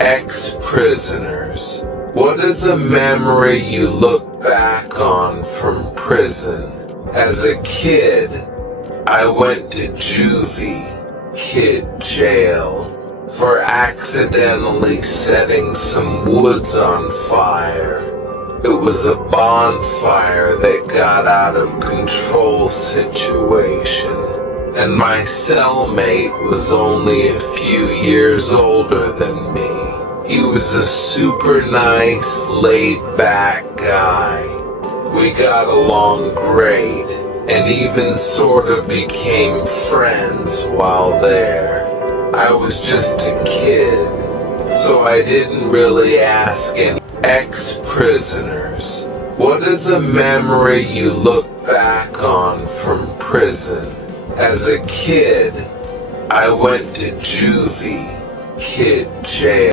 Ex-prisoners. What is a memory you look back on from prison? As a kid, I went to juvie, kid jail, for accidentally setting some woods on fire. It was a bonfire that got out of control situation, and my cellmate was only a few years older than me. He was a super nice, laid-back guy. We got along great, and even sort of became friends while there. I was just a kid, so I didn't really ask any. Ex-prisoners. What is a memory you look back on from prison? As a kid, I went to juvie, kid jail.